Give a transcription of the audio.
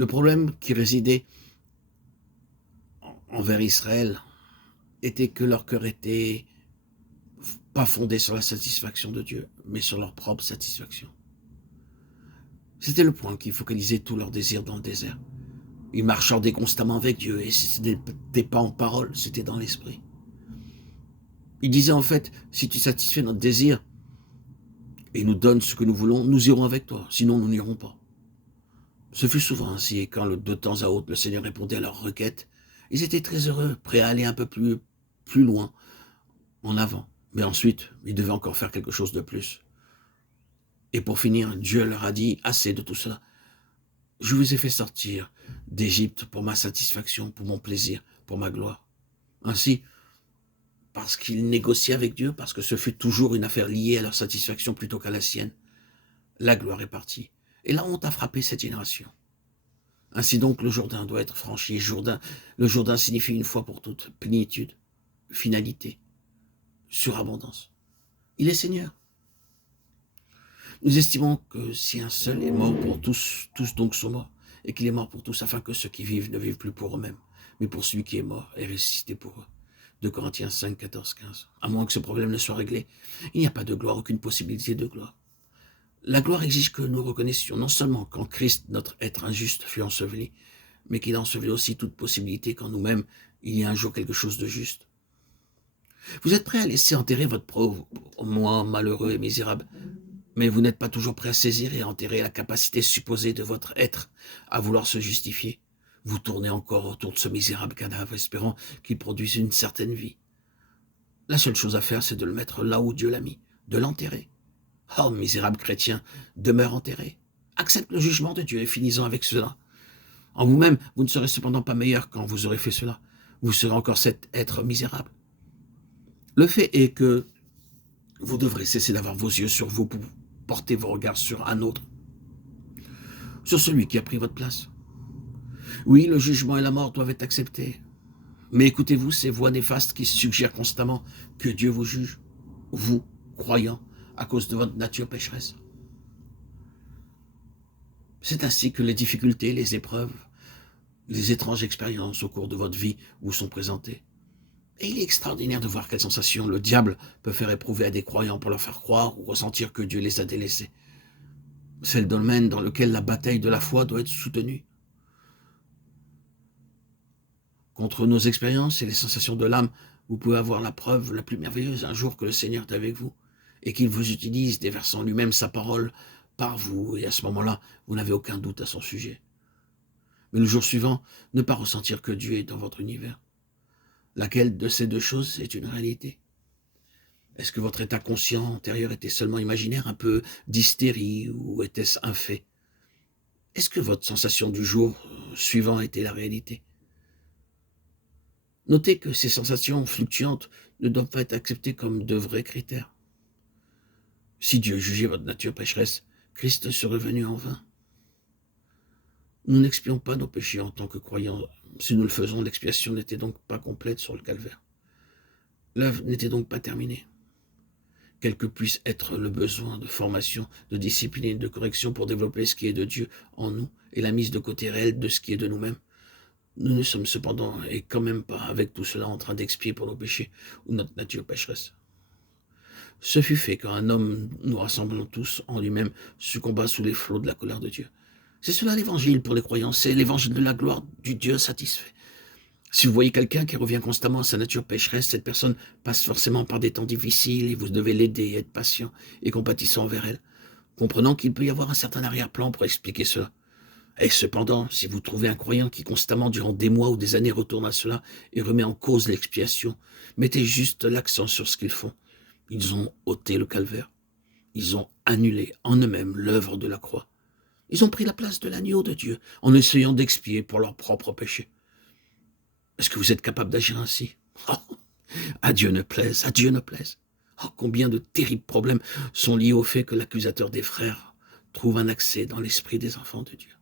Le problème qui résidait envers Israël était que leur cœur était pas fondé sur la satisfaction de Dieu, mais sur leur propre satisfaction. C'était le point qui focalisait tous leurs désirs dans le désert. Ils marchandaient constamment avec Dieu, et ce n'était pas en parole, c'était dans l'esprit. Ils disaient en fait, si tu satisfais notre désir et nous donnes ce que nous voulons, nous irons avec toi, sinon nous n'irons pas. Ce fut souvent ainsi, et quand de temps à autre le Seigneur répondait à leurs requêtes, ils étaient très heureux, prêts à aller un peu plus loin, en avant. Mais ensuite, ils devaient encore faire quelque chose de plus. Et pour finir, Dieu leur a dit, assez de tout cela. Je vous ai fait sortir d'Égypte pour ma satisfaction, pour mon plaisir, pour ma gloire. Ainsi, parce qu'ils négociaient avec Dieu, parce que ce fut toujours une affaire liée à leur satisfaction plutôt qu'à la sienne, la gloire est partie. Et la honte a frappé cette génération. Ainsi donc, le Jourdain doit être franchi. Le Jourdain signifie une fois pour toutes plénitude, finalité, surabondance. Il est Seigneur. Nous estimons que si un seul est mort pour tous, tous donc sont morts, et qu'il est mort pour tous, afin que ceux qui vivent ne vivent plus pour eux-mêmes, mais pour celui qui est mort et ressuscité pour eux. 2 Corinthiens 5, 14, 15. À moins que ce problème ne soit réglé, il n'y a pas de gloire, aucune possibilité de gloire. La gloire exige que nous reconnaissions non seulement qu'en Christ notre être injuste fut enseveli, mais qu'il a enseveli aussi toute possibilité qu'en nous-mêmes il y a un jour quelque chose de juste. Vous êtes prêt à laisser enterrer votre pauvre, moi malheureux et misérable, mais vous n'êtes pas toujours prêt à saisir et à enterrer la capacité supposée de votre être à vouloir se justifier. Vous tournez encore autour de ce misérable cadavre, espérant qu'il produise une certaine vie. La seule chose à faire, c'est de le mettre là où Dieu l'a mis, de l'enterrer. Oh, misérable chrétien, demeure enterré. Accepte le jugement de Dieu et finissons avec cela. En vous-même, vous ne serez cependant pas meilleur quand vous aurez fait cela. Vous serez encore cet être misérable. Le fait est que vous devrez cesser d'avoir vos yeux sur vous pour porter vos regards sur un autre, sur celui qui a pris votre place. Oui, le jugement et la mort doivent être acceptés. Mais écoutez-vous ces voix néfastes qui suggèrent constamment que Dieu vous juge, vous, croyants, à cause de votre nature pécheresse. C'est ainsi que les difficultés, les épreuves, les étranges expériences au cours de votre vie vous sont présentées. Et il est extraordinaire de voir quelle sensation le diable peut faire éprouver à des croyants pour leur faire croire ou ressentir que Dieu les a délaissés. C'est le domaine dans lequel la bataille de la foi doit être soutenue. Contre nos expériences et les sensations de l'âme, vous pouvez avoir la preuve la plus merveilleuse un jour que le Seigneur est avec vous et qu'il vous utilise, déversant lui-même sa parole par vous, et à ce moment-là, vous n'avez aucun doute à son sujet. Mais le jour suivant, ne pas ressentir que Dieu est dans votre univers. Laquelle de ces deux choses est une réalité? Est-ce que votre état conscient antérieur était seulement imaginaire, un peu d'hystérie, ou était-ce un fait? Est-ce que votre sensation du jour suivant était la réalité? Notez que ces sensations fluctuantes ne doivent pas être acceptées comme de vrais critères. Si Dieu jugeait votre nature pécheresse, Christ serait venu en vain. Nous n'expions pas nos péchés en tant que croyants. Si nous le faisons, l'expiation n'était donc pas complète sur le calvaire. L'œuvre n'était donc pas terminée. Quel que puisse être le besoin de formation, de discipline et de correction pour développer ce qui est de Dieu en nous et la mise de côté réelle de ce qui est de nous-mêmes, nous ne sommes cependant et quand même pas avec tout cela en train d'expier pour nos péchés ou notre nature pécheresse. Ce fut fait quand un homme, nous rassemblant tous en lui-même, succomba sous les flots de la colère de Dieu. C'est cela l'évangile pour les croyants, c'est l'évangile de la gloire du Dieu satisfait. Si vous voyez quelqu'un qui revient constamment à sa nature pécheresse, cette personne passe forcément par des temps difficiles et vous devez l'aider et être patient et compatissant envers elle, comprenant qu'il peut y avoir un certain arrière-plan pour expliquer cela. Et cependant, si vous trouvez un croyant qui constamment, durant des mois ou des années, retourne à cela et remet en cause l'expiation, mettez juste l'accent sur ce qu'ils font. Ils ont ôté le calvaire. Ils ont annulé en eux-mêmes l'œuvre de la croix. Ils ont pris la place de l'agneau de Dieu en essayant d'expier pour leurs propres péchés. Est-ce que vous êtes capable d'agir ainsi? Oh, à Dieu ne plaise, à Dieu ne plaise. Oh, combien de terribles problèmes sont liés au fait que l'accusateur des frères trouve un accès dans l'esprit des enfants de Dieu.